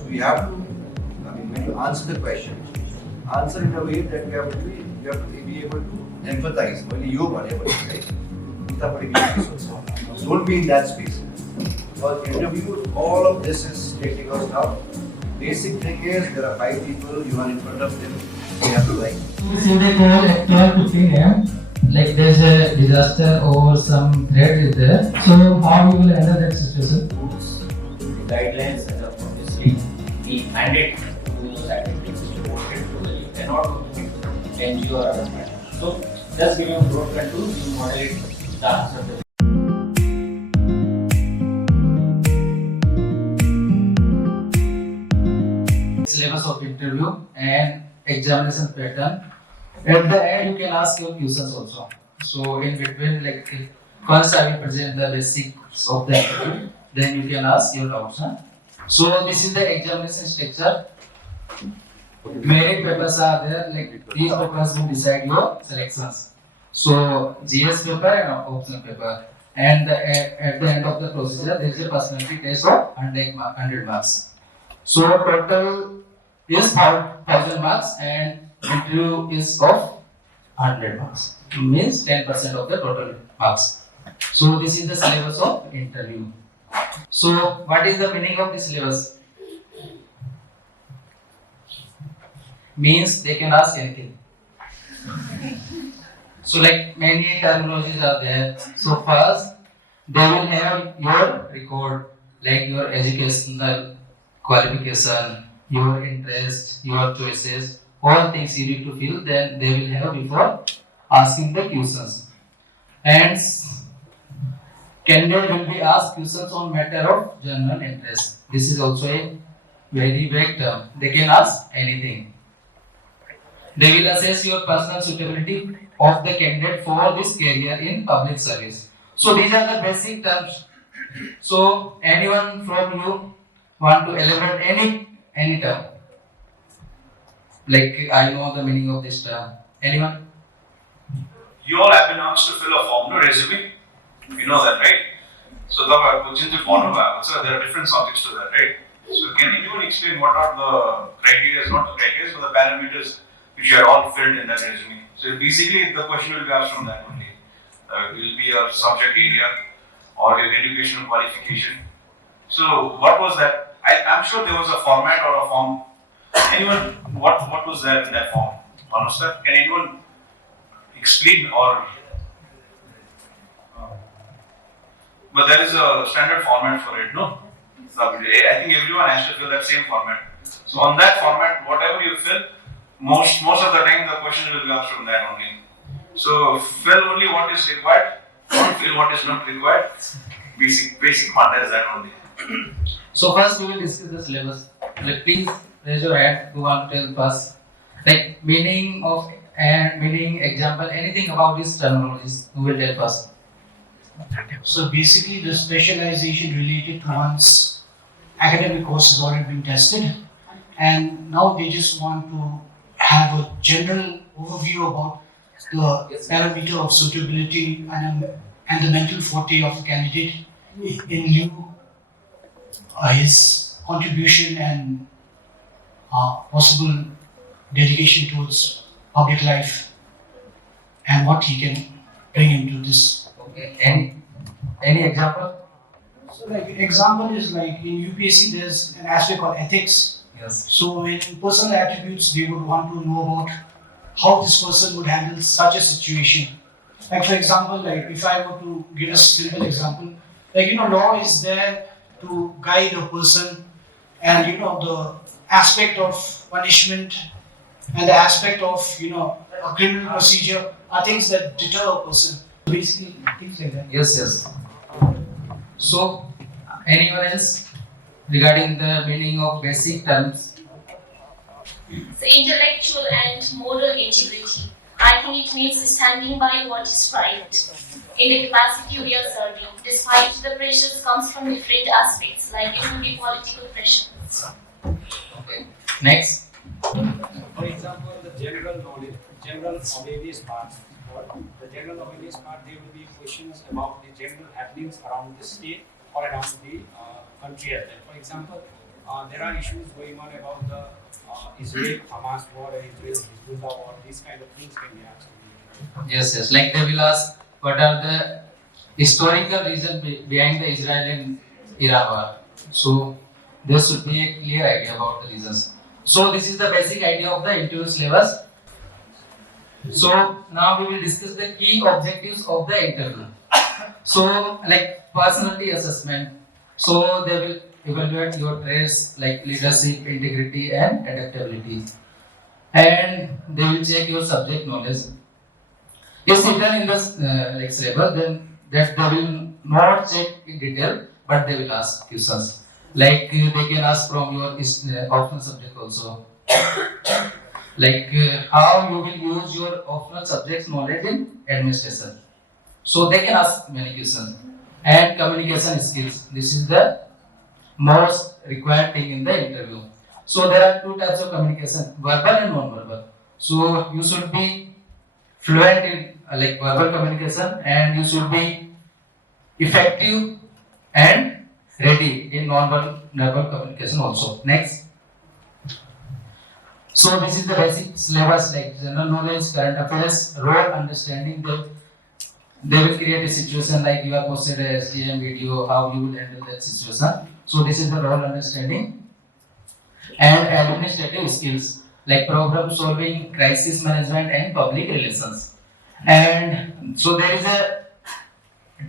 So you have to, I mean, when you answer the question, answer in a way that you have to be able to empathize. Only you are able to, right? Don't be in that space. For interview, all of this is taking us down. Basic thing is there are 5 people, you are in front of them, they have to like. So they call at 12:15 am, like there's a disaster or some threat is there. So how you will handle that situation? Guidelines and obviously the mandate to do those activities is devoted to the you cannot do it when you are understanding. So just give you a broad contour, you moderate the answer. Syllabus of interview and examination pattern. At the end, you can ask your questions also. So in between, like first I will present the basics of the interview, then you can ask your doubts. Huh? So this is the examination structure. Merit papers are there. Like these papers will decide your selections. So GS paper and optional paper. And at the end of the procedure, there is a personality test of 100 marks. So total is 1000 marks and interview is of 100 marks. Means 10% of the total marks. So this is the syllabus of interview. So what is the meaning of this syllabus? Means they can ask anything. So like many terminologies are there. So first they will have your record, like your educational qualification, your interest, your choices, all things you need to fill, then they will have before asking the questions. And candidate will be asked questions on matter of general interest. This is also a very vague term. They can ask anything. They will assess your personal suitability of the candidate for this career in public service. So these are the basic terms. So anyone from you want to elaborate any term? Like I know the meaning of this term. Anyone? You all have been asked to fill a form, no resume. You know that, right? So there are different subjects to that, right? So can anyone explain what are the criteria, not the criteria, but the parameters which are all filled in that resume? So basically the question will be asked from that only. It will be your subject area or your educational qualification. So what was that? I'm sure there was a format or a form. Anyone, what was there in that form? Manusta, can anyone explain or? But there is a standard format for it, no? I think everyone has to fill that same format. So on that format, whatever you fill, most of the time the question will be asked from that only. So fill only what is required, don't fill what is not required. Basic content is that only. So first we will discuss the syllabus. Like please raise your hand who want to tell first. Like meaning of and meaning, example, anything about these terminologies. Who will tell first? So basically the specialization related to one's academic course has already been tested, and now they just want to have a general overview about the parameter of suitability and the mental forte of the candidate in lieu his contribution and possible dedication towards public life and what he can bring into this. Okay. Any example? So like example is like in UPSC there's an aspect called ethics. Yes. So in personal attributes they would want to know about how this person would handle such a situation. Like for example, like if I were to give a simple example, like law is there to guide a person, and the aspect of punishment and the aspect of a criminal procedure are things that deter a person. Basically things like that. Yes. So anyone else regarding the meaning of basic terms? So intellectual and moral integrity. I think it means standing by what is right in the capacity we are serving, despite the pressures comes from different aspects, like it could be political pressures. Okay. Next. For example, the general knowledge, general awareness part. For the general awareness part, there will be questions about the general happenings around the state or around the country as well. For example, there are issues going on about the Israel-Hamas war and Israel-Hezbollah war. These kind of things can be asked. Yes. Like they will ask what are the historical reason behind the Israel and Iran war. So there should be a clear idea about the reasons. So this is the basic idea of the interview syllabus. So now we will discuss the key objectives of the interview. So like personality assessment. So they will evaluate your traits like leadership, integrity and adaptability. And they will check your subject knowledge. If written in the like syllabus, then that they will not check in detail, but they will ask questions. Like they can ask from your optional subject also. Like how you will use your optional subjects knowledge in administration. So they can ask many questions. And communication skills. This is the most required thing in the interview. So there are two types of communication, verbal and non-verbal. So you should be fluent in like verbal communication, and you should be effective and ready in non-verbal communication also. Next. So this is the basic syllabus like general knowledge, current affairs, role understanding. They will create a situation like you have posted a SDM video, how you will handle that situation. So this is the role understanding. And administrative skills like problem solving, crisis management and public relations. And so there is a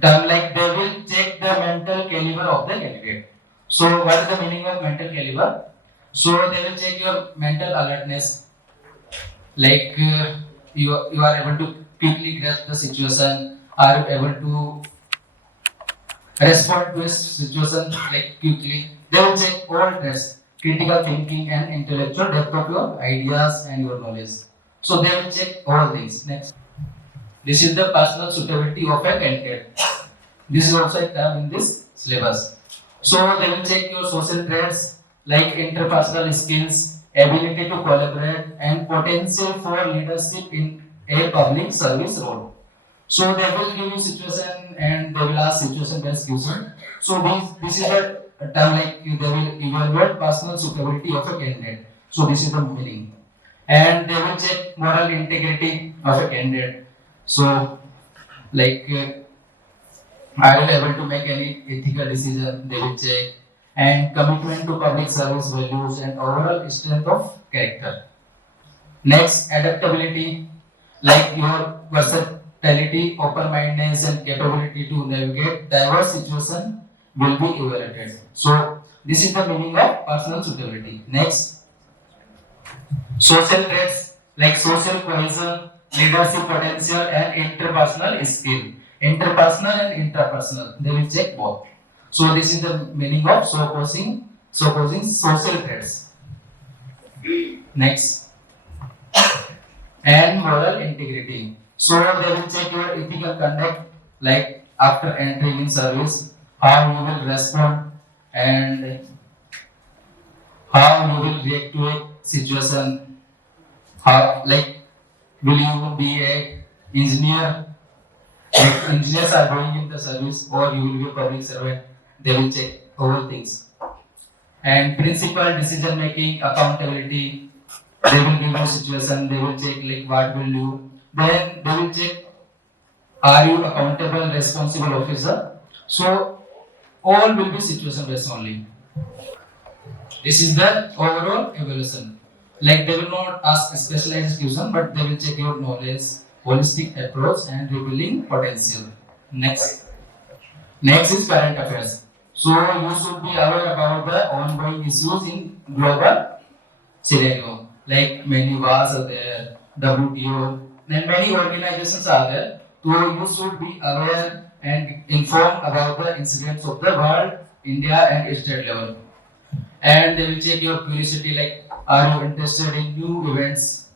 term like they will check the mental calibre of the candidate. So what is the meaning of mental calibre? So they will check your mental alertness, like you are able to quickly grasp the situation, are you able to respond to a situation like quickly. They will check all tests, critical thinking and intellectual depth of your ideas and your knowledge. So they will check all things. Next. This is the personal suitability of a candidate. This is also a term in this syllabus. So they will check your social traits like interpersonal skills, ability to collaborate and potential for leadership in a public service role. So they will give you situation and they will ask situation based question. So this is a term like they will evaluate personal suitability of a candidate. So this is the meaning. And they will check moral integrity of a candidate. So like are you able to make any ethical decision? They will check. And commitment to public service values and overall strength of character. Next, adaptability, like your versatility, open-mindedness and capability to navigate diverse situations will be evaluated. So this is the meaning of personal suitability. Next, social traits like social cohesion, leadership potential and interpersonal skill. Interpersonal and intrapersonal, they will check both. So this is the meaning of supposing social traits. Next. And moral integrity. So they will check your ethical conduct like after entering in service, how you will respond and how you will react to a situation. How like will you be a engineer? Like engineers are going in the service or you will be a public servant. They will check all things. And principal decision making, accountability, they will give you situation, they will check like what will you. Then they will check are you accountable, responsible officer. So all will be situation based only. This is the overall evaluation. Like they will not ask a specialized question, but they will check your knowledge, holistic approach and revealing potential. Next is current affairs. So you should be aware about the ongoing issues in global scenario. Like many wars are there, WTO, and many organizations are there. So you should be aware and informed about the incidents of the world, India and state level. And they will check your curiosity like are you interested in new events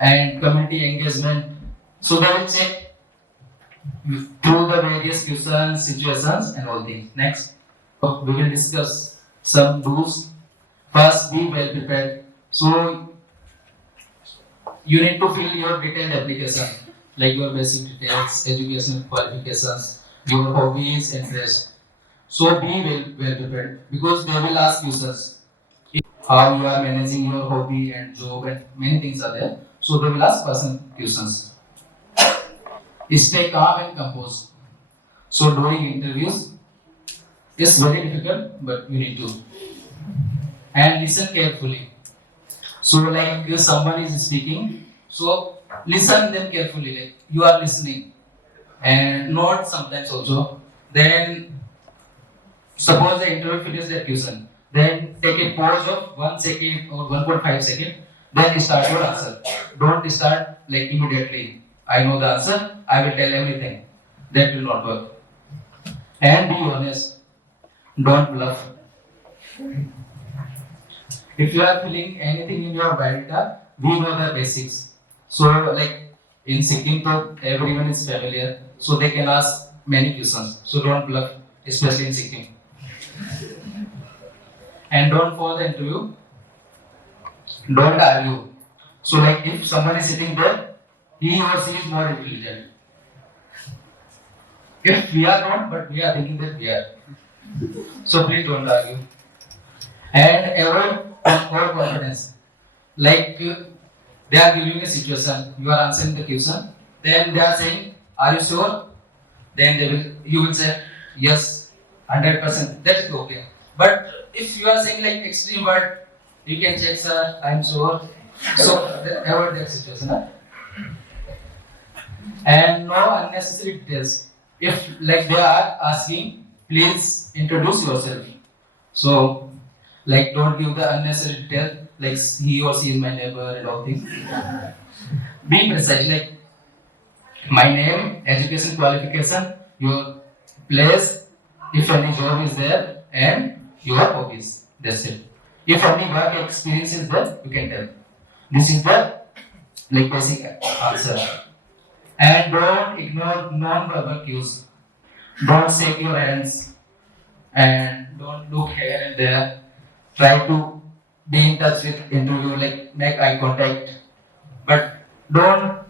and community engagement. So they will check through the various questions, situations and all things. Next, we will discuss some rules. First, be well prepared. So you need to fill your detailed application like your basic details, educational qualifications, your hobbies, interests. So be well prepared because they will ask questions. How you are managing your hobby and job and many things are there. So they will ask personal questions. Stay calm and composed. So during interviews, it's very difficult, but you need to. And listen carefully. So like if someone is speaking, so listen them carefully. Like you are listening, and not sometimes also. Then suppose the interview finishes that question. Then take a pause of 1 second or 1.5 second. Then start your answer. Don't start like immediately. I know the answer. I will tell everything. That will not work. And be honest. Don't bluff. If you are feeling anything in your biodata, we know the basics. So like in Sikkim, everyone is familiar. So they can ask many questions. So don't bluff, especially in Sikkim. And don't follow the interview. Don't argue. So like if someone is sitting there, he or she is more intelligent. If we are not, but we are thinking that we are. So please don't argue. And avoid overconfidence. Like they are giving a situation, you are answering the question, then they are saying, "Are you sure?" Then you will say, "Yes, 100%." That is okay. But if you are saying like extreme word, you can check, "Sir, I am sure." So avoid that situation. Huh? And no unnecessary details. If like they are asking, please introduce yourself. So like don't give the unnecessary detail like he or she is my neighbor and all things. Be precise, like my name, education qualification, your place, if any job is there, and your hobbies. That's it. If any work experience is there, you can tell. This is the like basic answer. And don't ignore non-verbal cues. Don't shake your hands and don't look here and there. Try to be in touch with interview, like make eye contact. But don't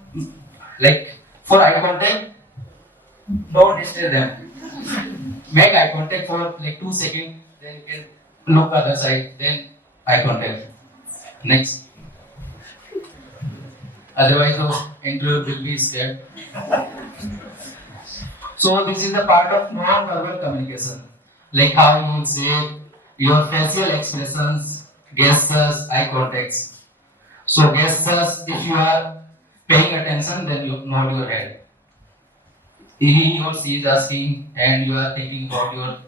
like for eye contact, don't stare them. Make eye contact for like 2 seconds, then you can look other side, then eye contact. Next. Otherwise, the interview will be scared. So this is the part of non-verbal communication, like how you will say your facial expressions, gestures, eye contacts. So gestures, if you are paying attention, then you nod your head. He or she is asking, and you are thinking about your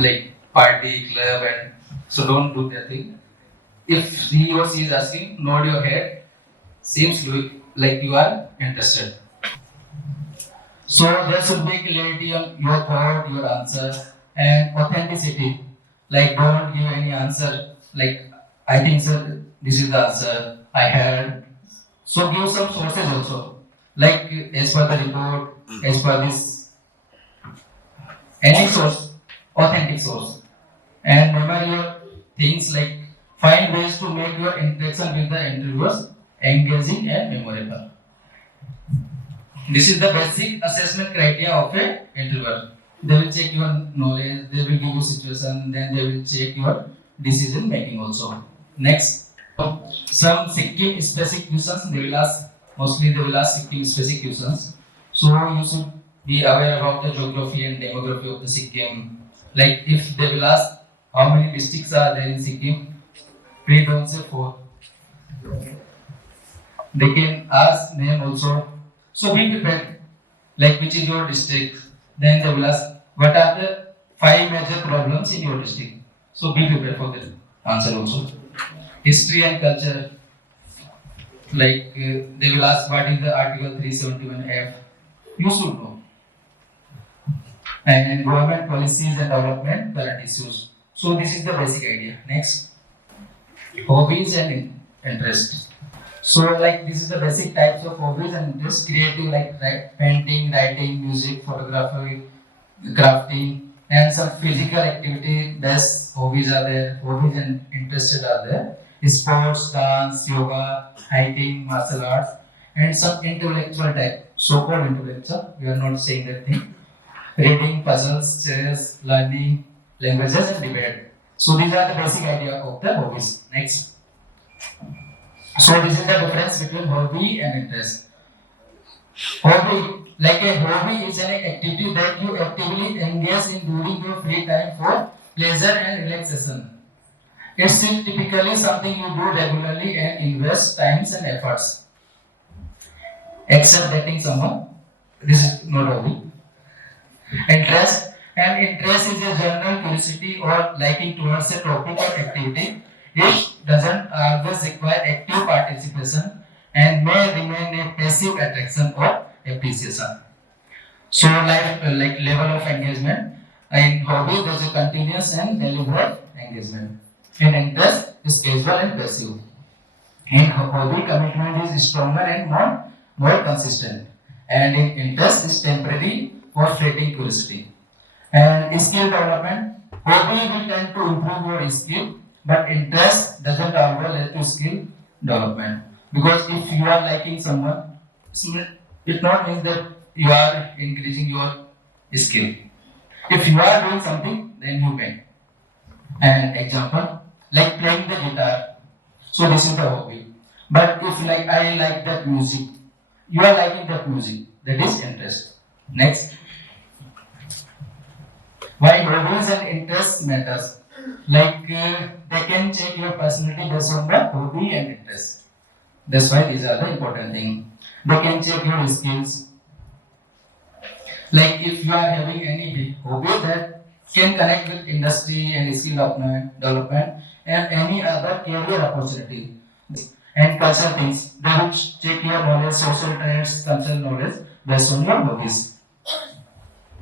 like party, club, and so don't do that thing. If he or she is asking, nod your head. Seems like you are interested. So there should be clarity on your thought, your answer, and authenticity. Like don't give any answer like I think sir, this is the answer I heard. So give some sources also. Like as per the report, as per this any source, authentic source. And remember your things like find ways to make your interaction with the interviewers engaging and memorable. This is the basic assessment criteria of a interviewer. They will check your knowledge, they will give you situation, then they will check your decision making also. Next, some Sikkim specific questions they will ask. Mostly they will ask Sikkim specific questions. So you should be aware about the geography and demography of the Sikkim. Like if they will ask how many districts are there in Sikkim, please don't say 4. They can ask name also. So be prepared. Like which is your district. Then they will ask what are the 5 major problems in your district. So be prepared for the answer also. History and culture. Like they will ask what is the Article 371F. You should know. And government policies and development current issues. So this is the basic idea. Next. Hobbies and interests. So like this is the basic types of hobbies and interests. Creative like painting, writing, music, photography, crafting, and some physical activity based hobbies are there. Hobbies and interested are there. Sports, dance, yoga, hiking, martial arts, and some intellectual type. So-called intellectual. We are not saying that thing. reading, puzzles, chess, learning, languages, and debate. So these are the basic idea of the hobbies. Next. So this is the difference between hobby and interest. Hobby, like a hobby, is an activity that you actively engage in during your free time for pleasure and relaxation. It's typically something you do regularly and invest times and efforts. Except dating someone, this is not hobby. Interest, and interest is a general curiosity or liking towards a topic or activity. It doesn't always require active participation and may remain a passive attraction or appreciation. So, like level of engagement in hobby, there's a continuous and deliberate engagement. In interest, is casual and passive. In hobby, commitment is stronger and more consistent. And in interest, is temporary or fleeting curiosity. And skill development, hobby will tend to improve your skill, but interest doesn't always lead to skill development. Because if you are liking someone, it not means that you are increasing your skill. If you are doing something, then you can. An example, like playing the guitar. So this is the hobby. But if like I like that music, you are liking that music, that is interest. Next. Why hobbies and interests matters? Like they can check your personality based on the hobby and interest. That's why these are the important things. They can check your skills. Like if you are having any hobby that can connect with industry and skill development and any other career opportunity. And cultural things, they will check your knowledge, social trends, cultural knowledge based on your hobbies.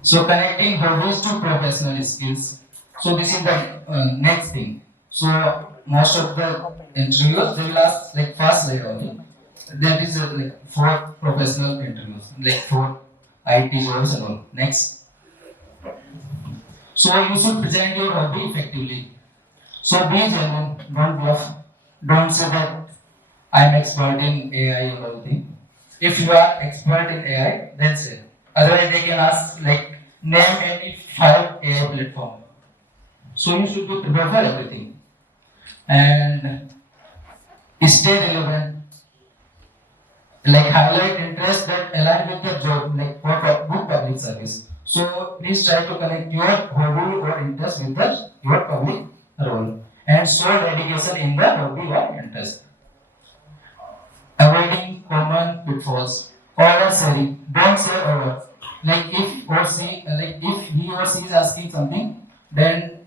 So connecting hobbies to professional skills. So this is the next thing. So most of the interviews they will ask like first layer only. That is like for professional interviews, like for IT jobs and all. Next. So you should present your hobby effectively. So be genuine, don't bluff. Don't say that I'm expert in AI and everything. If you are expert in AI, then say. Otherwise, they can ask like name any 5 AI platform. So you should be prepared for everything and stay relevant. Like highlight interests that align with the job, like for good public service. So please try to connect your hobby or interest with your public role and show dedication in the hobby or interest. Avoiding common pitfalls. Oversharing. Don't say over. Like if he or she is asking something, then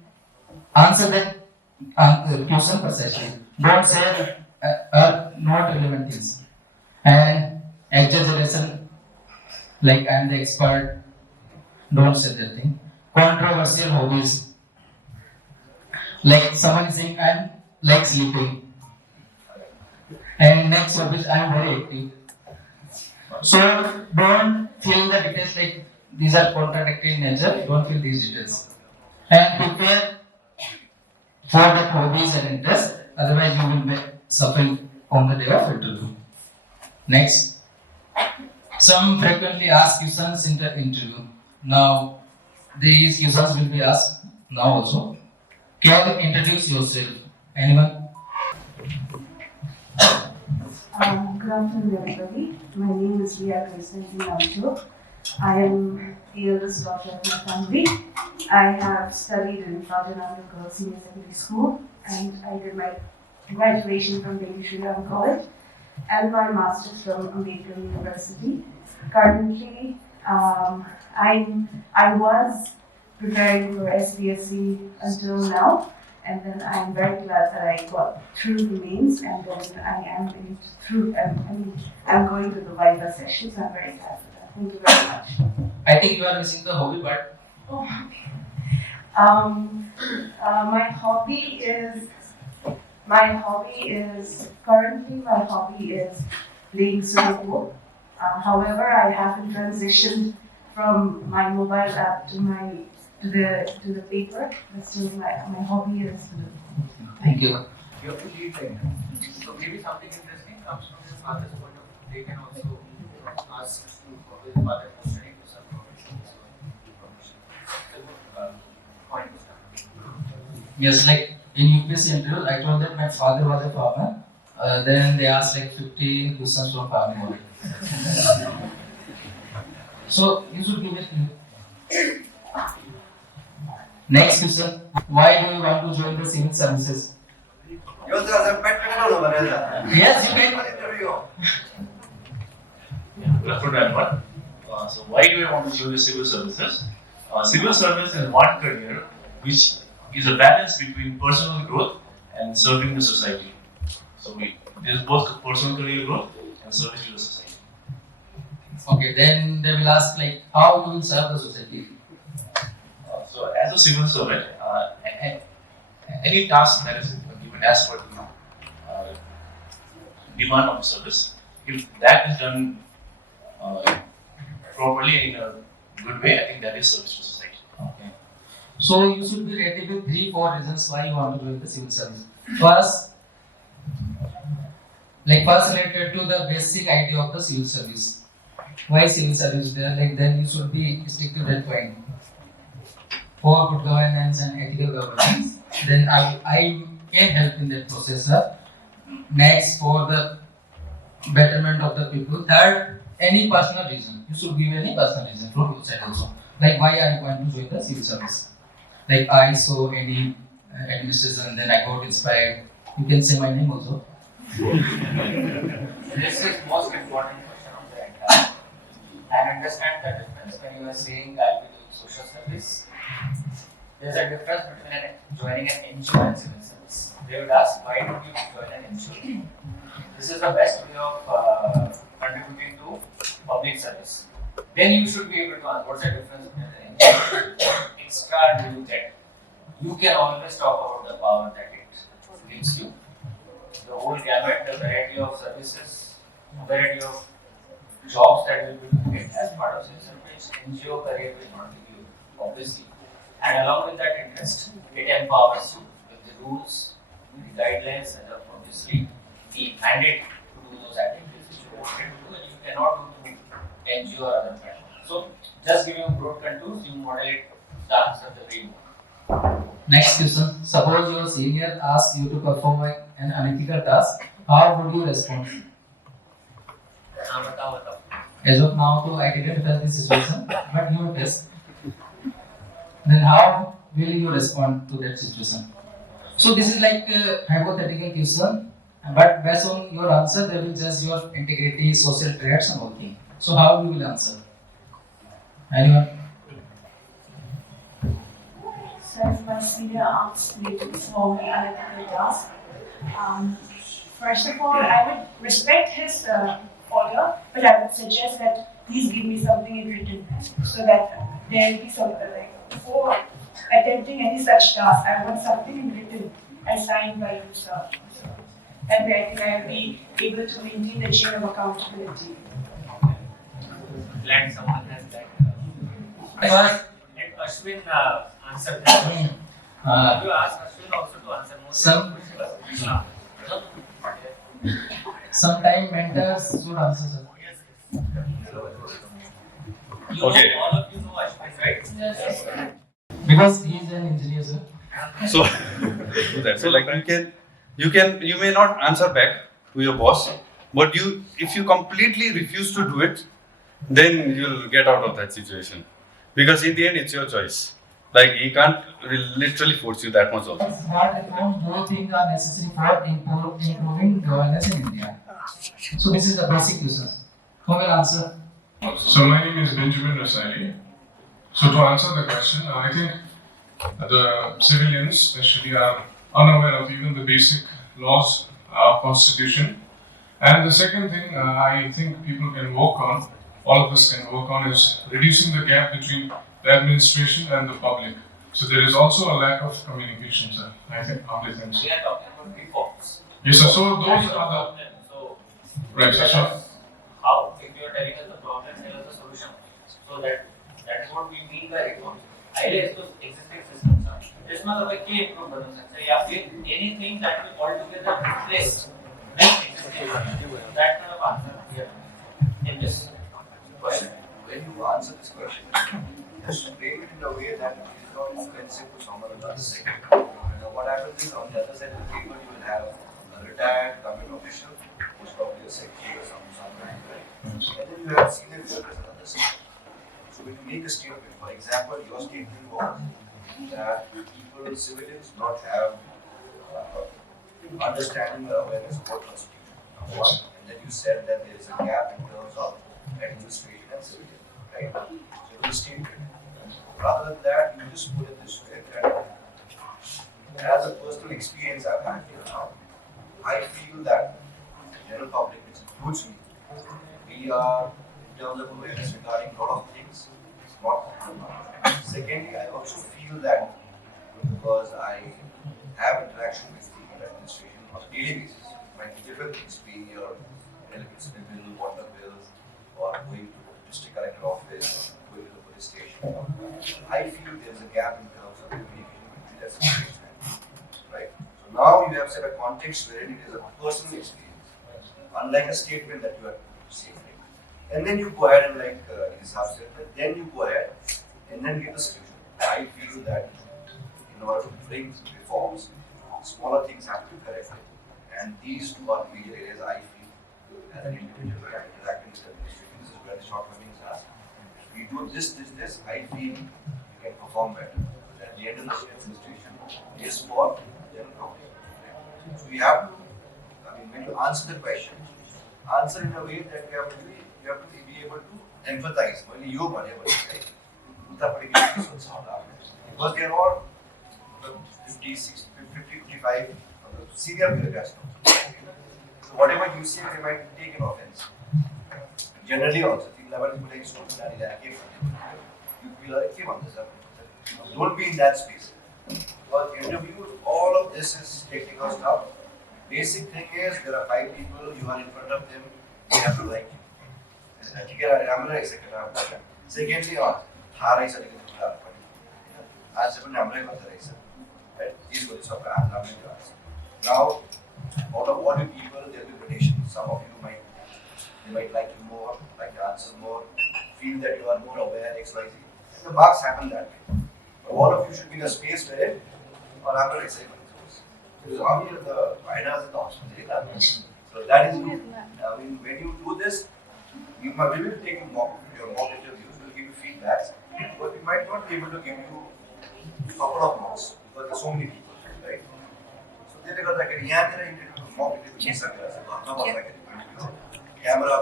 answer that question precisely. Don't say not relevant things. And exaggeration, like I'm the expert. Don't say that thing. Controversial hobbies. Like someone is saying I'm like sleeping. And next hobbies I'm very active. So don't fill the details like these are contradictory in nature. Don't fill these details. And prepare for the hobbies and interests. Otherwise you will be suffering on the day of interview. Next. Some frequently asked questions in the interview. Now these questions will be asked now also. Can you introduce yourself? Anyone? Good afternoon, everybody. My name is Ria Krishnan. I am the eldest daughter of my family. I have studied in Rajananda Girls Senior Secondary School and I did my graduation from Baby Sri Ram College and my master's from Ambedkar University. Currently, I was preparing for SPSC until now. And then I'm very glad that I got through the mains, and then I'm going to the viva session, so I'm very glad for that. Thank you very much. I think you are missing the hobby part. Oh, okay. Currently my hobby is playing Sudoku. However, I haven't transitioned from my mobile app to the paper. That's still my hobby is Sudoku. Thank you. You have to lead them. So maybe something interesting comes from your father's point of view. They can also ask you for his father concerning to some professions. Yes, like in UPSC interview, I told that my father was a farmer. Then they asked like 15 questions from farming only. So you should give it. Next question: why do you want to join the civil services? Yes, you can. That's what I want. So why do I want to join the civil services? Civil service is one career which is a balance between personal growth and serving the society. So there's both personal career growth and service to the society. Okay, then they will ask like how you will serve the society. So as a civil servant, any task that is given as per the demand of the service, if that is done properly in a good way, I think that is service to society. Okay. So you should be ready with 3-4 reasons why you want to join the civil service. First related to the basic idea of the civil service. Why civil service there? Like then you should be stick to that point. For good governance and ethical governance, then I can help in that process. Next, for the betterment of the people. Third, any personal reason. You should give any personal reason from your side also. Like why I want to join the civil service. Like I saw any administration, then I got inspired. You can say my name also. This is most important question of the entire. And understand the difference when you are saying I'll be doing social service. There's a difference between joining an NGO and civil service. They would ask, why don't you join an NGO? This is the best way of contributing to public service. Then you should be able to answer what's the difference between the NGO. What extra do you get? You can always talk about the power that it gives you. The whole gamut, the variety of services, variety of jobs that will be doing it as part of civil service. NGO career will not give you, obviously. And along with that interest, it empowers you with the rules, the guidelines, and obviously the mandate to do those activities which you wanted to do and you cannot do through NGO or other platforms. So, just giving you broad contours, you model it, the answer the way you want. Next question. Suppose your senior asks you to perform an unethical task, how would you respond? As of now, I didn't face this situation, but you face. Then how will you respond to that situation? So this is like a hypothetical question, but based on your answer, they will judge your integrity, social traits and all things. So how you will answer? Anyone? So if my senior asks me to perform an unethical task, first of all, I would respect his order, but I would suggest that please give me something in written so that there will be something like before attempting any such task, I want something in written and signed by you, sir. And I think I will be able to maintain the chain of accountability. Glad someone has that. First, Let Ashwin answer that question. You ask Ashwin also to answer most sometime mentors should answer, sir. Okay. All of you know Ashwin, right? Yes. Because he is an engineer, sir. So, you may not answer back to your boss, but if you completely refuse to do it, then you'll get out of that situation. Because in the end, it's your choice. Like, he can't literally force you that much also. Smart reforms, both things are necessary for improving governance in India. So this is the basic question. Who will answer? So my name is Benjamin Rasali. So to answer the question, I think the civilians especially are unaware of even the basic laws of Constitution. And the second thing I think people can work on, all of us can work on, is reducing the gap between the administration and the public. So there is also a lack of communication, sir. I think humbly things. We are talking about reforms. Yes, sir. So those are the So, right, sir. So, how, if you are telling us the problem, tell us the solution. So that is what we mean by reform. IAS तो existing systems are. इसमें तो क्या improve बना सकते हैं या फिर anything that will altogether replace existing that kind of answer here in this question. When you answer this question, just frame it in a way that not offensive to someone on the other side. Now what happens is on the other side of the table you will have a retired government official, most probably a secretary or something, right? And then you have senior leaders on the other side. So when you make a statement, for example, your statement was that people, civilians, not have understanding the awareness of what constitution. Number one. And then you said that there is a gap in terms of administration and civilian, right? So it was stated. Rather than that, you just put it this way that as a personal experience I've had here now, I feel that the general public, which includes me, we are in terms of awareness regarding a lot of things, it's not enough. Secondly, I also feel that because I have interaction with the administration on a daily basis, might be different things, being your electricity bill, water bills, or going to the district collector office, or going to the police station. I feel there is a gap in terms of communication between the administration, right? So now you have set a context wherein it is a personal experience, unlike a statement that you are saying. And then you go ahead and like Isab said, then you go ahead and then give the solution. I feel that in order to bring reforms, smaller things have to be corrected. And these two are major areas I feel as an individual interacting with the administration. This is where the shortcomings are. If we do this, I feel we can perform better. But at the end of the day, administration is for the general public. So we have to, I mean, when you answer the question, answer in a way that you have to be able to empathize. Only you, right? Because they are all 50, 60, 50, 55 senior bureaucrats. So whatever you say, they might take an offense. Generally also, you feel like, don't be in that space. Because interview, all of this is taking us down. Basic thing is, there are 5 people, you are in front of them, they have to like you. Secondly, now, out of all the people, there will be gradations. Some of you might like you more, like the answers more, feel that you are more aware, XYZ. And the marks happen that way. But all of you should be in a space where I'm not excited. Because how many of the finance in the hospital? So that is, I mean, when you do this, we will take your mock interviews, we'll give you feedbacks, but we might not be able to give you a couple of mocks because there are so many people, right? So they got like a mock interview, camera,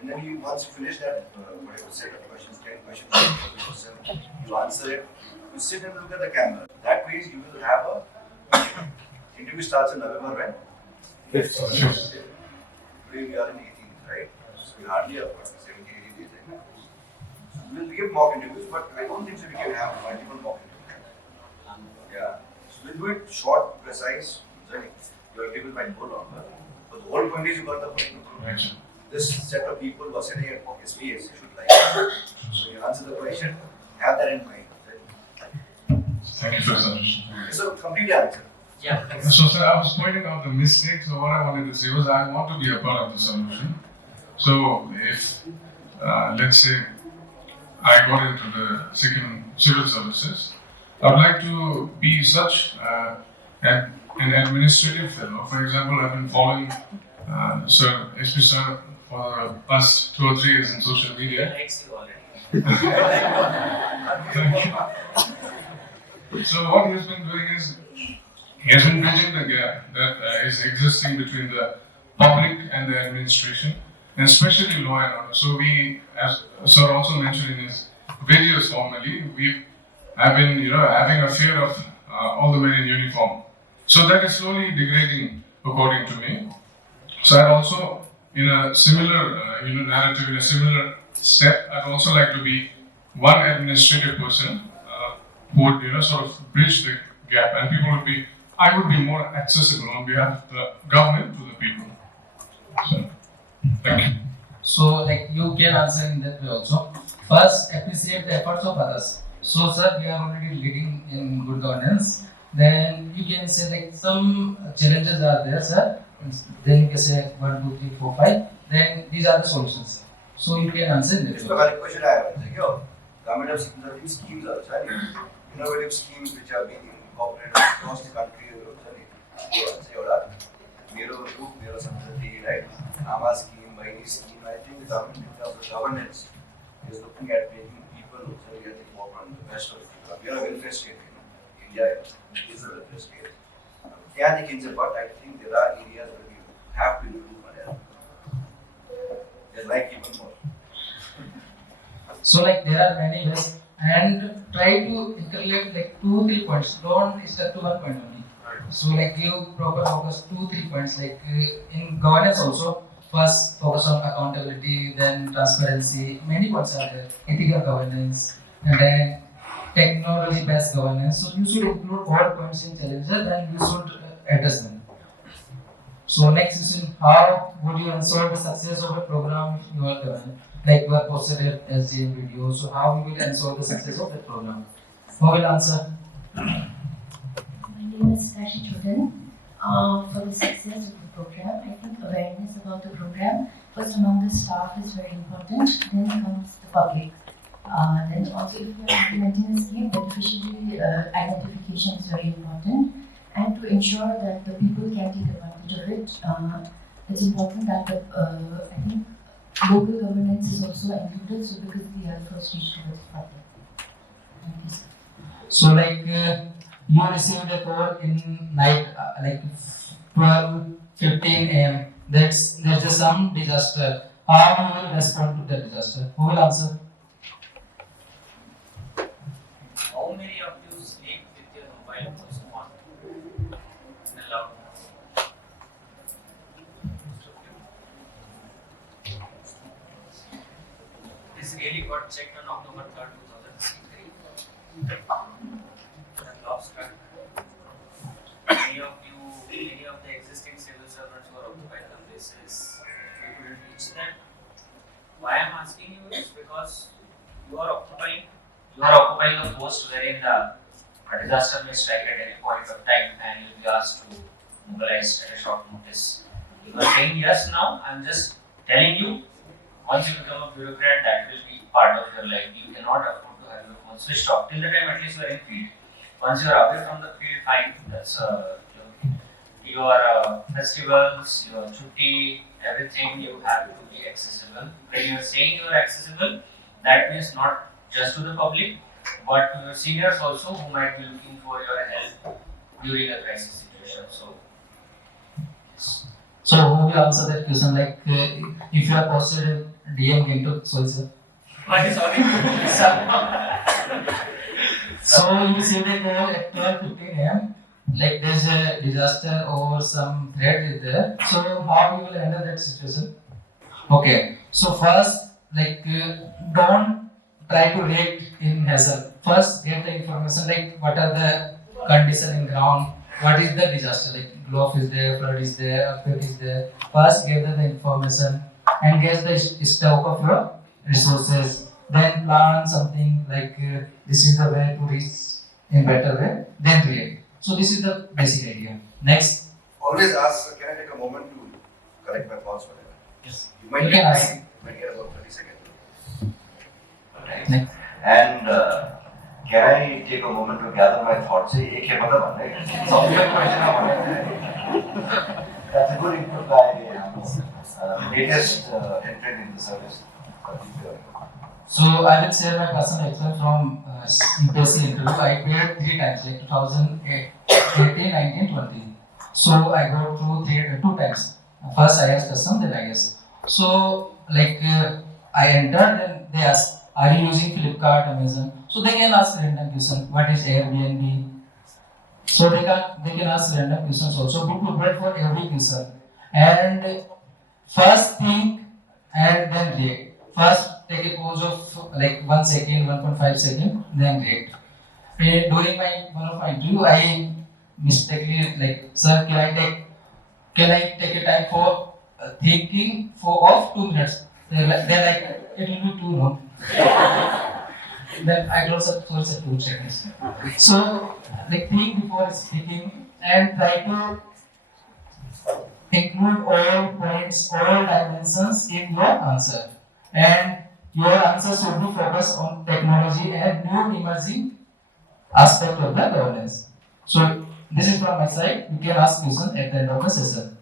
and then you once you finish that, whatever set of questions, 10 questions, you answer it, you sit and look at the camera. That way you will have a interview starts in November when? 5th. Today we are in 18th, right? So we hardly have 70, 80 days. So we will give mock interviews, but I don't think so we can have multiple mock interviews. Yeah. So we'll do it short, precise. Your table might go longer. But the whole point is you got the point. This set of people who are sitting at SPSC should like it. So you answer the question, have that in mind. Thank you for the suggestion. So complete answer. Yeah. So sir, I was pointing out the mistakes. So what I wanted to say was I want to be a part of the solution. So if, let's say, I got into the Sikkim civil services, I would like to be such an administrative fellow. For example, I've been following Sir SP Sir for the past 2 or 3 years in social media. Likes you already. Thank you. So what he has been doing is, he has been bridging the gap that is existing between the public and the administration, and especially law and order. So we, as Sir also mentioned in his videos formally, we have been, having a fear of all the men in uniform. So that is slowly degrading, according to me. So I'd also, in a similar, narrative, in a similar step, I'd also like to be one administrative person who would, sort of bridge the gap, and people would be, I would be more accessible on behalf of the government to the people. So, thank you. So, like, you can answer in that way also. First, appreciate the efforts of others. So, sir, we are already leading in good governance. Then you can say like some challenges are there, sir. Then you can say 1, 2, 3, 4, 5. Then these are the solutions. So you can answer in that way. question I have. government of Sikkim are schemes also, innovative schemes which are being incorporated across the country. Mero Subdivisional, right? Nama scheme, Vaini scheme. I think the government in terms of governance is looking at making people getting more from the best of it. We are a welfare state, India is a welfare state. But I think there are areas where we have to improve on it. They like even more. So like there are many ways, and try to collect like 2-3 points. Don't stick to 1 point only. So like give proper focus 2-3 points. Like in governance also, first focus on accountability, then transparency. Many points are there. Ethical governance, and then technology-based governance. So you should include all points in challenges, and you should address them. So next question: how would you ensure the success of a program if you are government? Like you are posted at SDM video. So how you will ensure the success of the program? Who will answer? My name is Kashi Chodan. For the success of the program, I think awareness about the program, first among the staff is very important, then comes the public. Then also if you are implementing a scheme, beneficiary identification is very important. And to ensure that the people can take advantage of it, it's important that I think local governance is also included, so because they are first reach towards the public. Thank you, sir. So like you received a call in night like 12:15 a.m. There's some disaster. How you will respond to that disaster? Who will answer? How many of you sleep with your mobile phones on? In a loud mode? This really got checked on October 3rd, 2003. The law struck. Many of the existing civil servants who are occupied on this is we couldn't reach them. Why I'm asking you is because you are occupying a post wherein a disaster may strike at any point of time and you'll be asked to mobilize at a short notice. You are saying yes now, I'm just telling you, once you become a bureaucrat, that will be part of your life. You cannot afford to have your phone switched off. Till the time at least you are in field. Once you are away from the field, fine. That's your festivals, your chutti, everything you have to be accessible. When you are saying you are accessible, that means not just to the public, but to your seniors also who might be looking for your help during a crisis situation. So who will answer that question? Like if you are posted in DM Gangtok, sorry. So you see the call at 12:15 a.m. Like there's a disaster or some threat is there. So how you will handle that situation? Okay. So first, like don't try to react in hassle. First, get the information like what are the conditions in ground, what is the disaster, like glove is there, flood is there, earthquake is there. First, gather the information and get the stock of your resources. Then plan something like this is the way to reach in better way. Then react. So this is the basic idea. Next. Always ask, can I take a moment to correct my thoughts? Yes. You might get about 30 seconds. Right. Next. And can I take a moment to gather my thoughts? Right? That's a good input by latest entrant in the service. So I will share my personal experience from SPSC interview. I appeared 3 times, like 2008, 18, 19, 20. So I go through 2 times. First IAS question, then IAS. So like I entered, then they ask, are you using Flipkart, Amazon? So they can ask random question. What is Airbnb? So they can ask random questions also. Be prepared for every question. And first think and then react. First take a pause of like 1 second, 1.5 second, then react. During one of my interview, I mistakenly like, sir, can I take a time for thinking of 2 minutes? They're like, it will be too long. Then I told sir, sorry, 2 seconds. So like think before speaking and try to include all points, all dimensions in your answer. And your answers should be focused on technology and new emerging aspect of the governance. So this is from my side. You can ask questions at the end of the session.